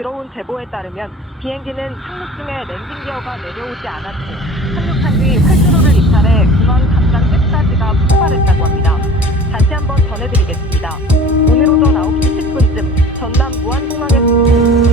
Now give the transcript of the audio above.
들어온 제보에 따르면 비행기는 착륙 중에 랜딩 기어가 내려오지 않았고 착륙한 뒤 활주로를 이탈해 공항 담장 끝까지가 폭발했다고 합니다. 다시 한번 전해드리겠습니다. 오늘 오전 9시 10분쯤 전남 무안공항에